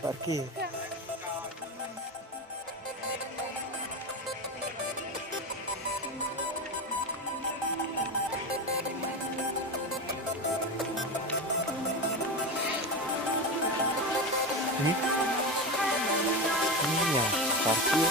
Parkir. Ini ya, parkir.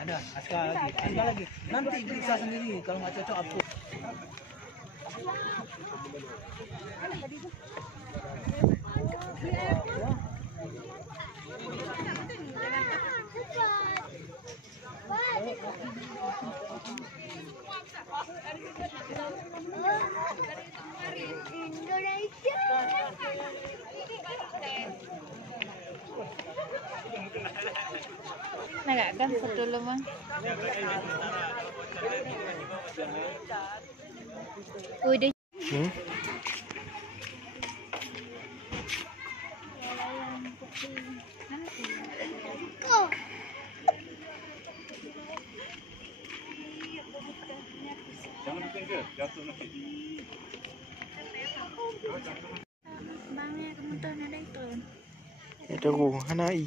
Ada, askar lagi. Nanti bisa sendiri kalau nggak cocok aku. Nagan satu lemang. Udah. Jangan ditinggal, jatuh nanti. Bangnya kemudian ada itu. Ada rumah hanai.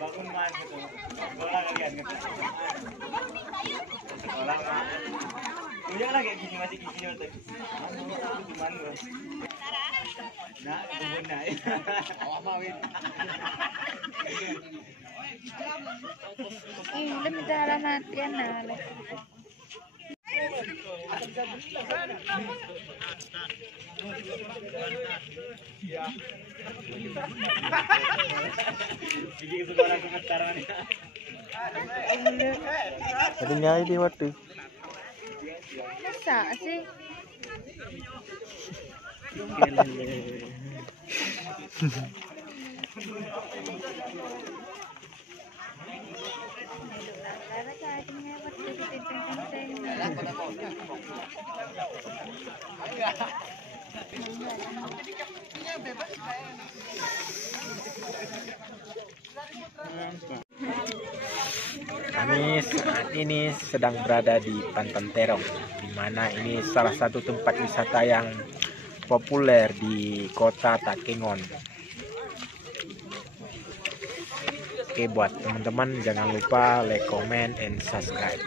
Bangun man gitu. Sekolah kalian gitu. Sekolah man. Udah lah kayak gini masih gini waktu. Di mana? Nah, kebun nah. Awak mawin. Ini minta matian nah. Gigi sekolah gemetaran ya. Ada nyai di waktu. Masa sih? Kami saat ini sedang berada di Pantan Terong, di mana ini salah satu tempat wisata yang populer di kota Takengon. Oke, buat teman-teman jangan lupa like, comment, and subscribe.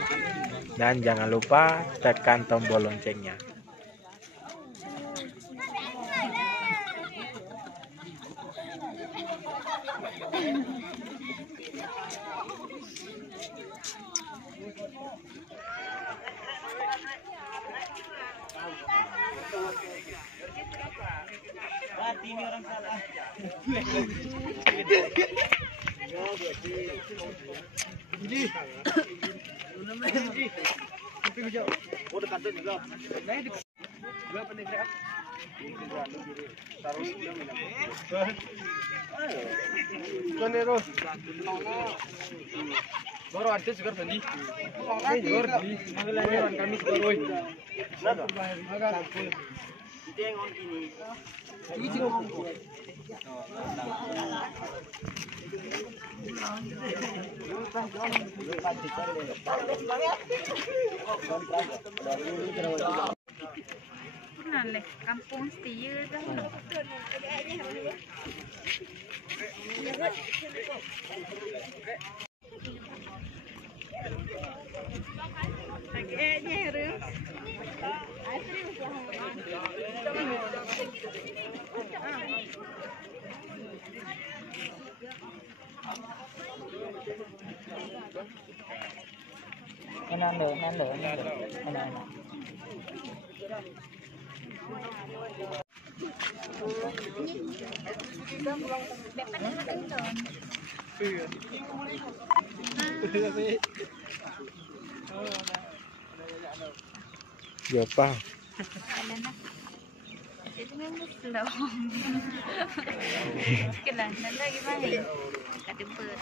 Dan jangan lupa tekan tombol loncengnya. Ini orang salah. Baru ada segar tadi. Kami segar. Pernah leh kampung setia dah. Enak. Siapa? Ada nak. Jadi memang slow. Kelah, nanda gimana? Ada ber.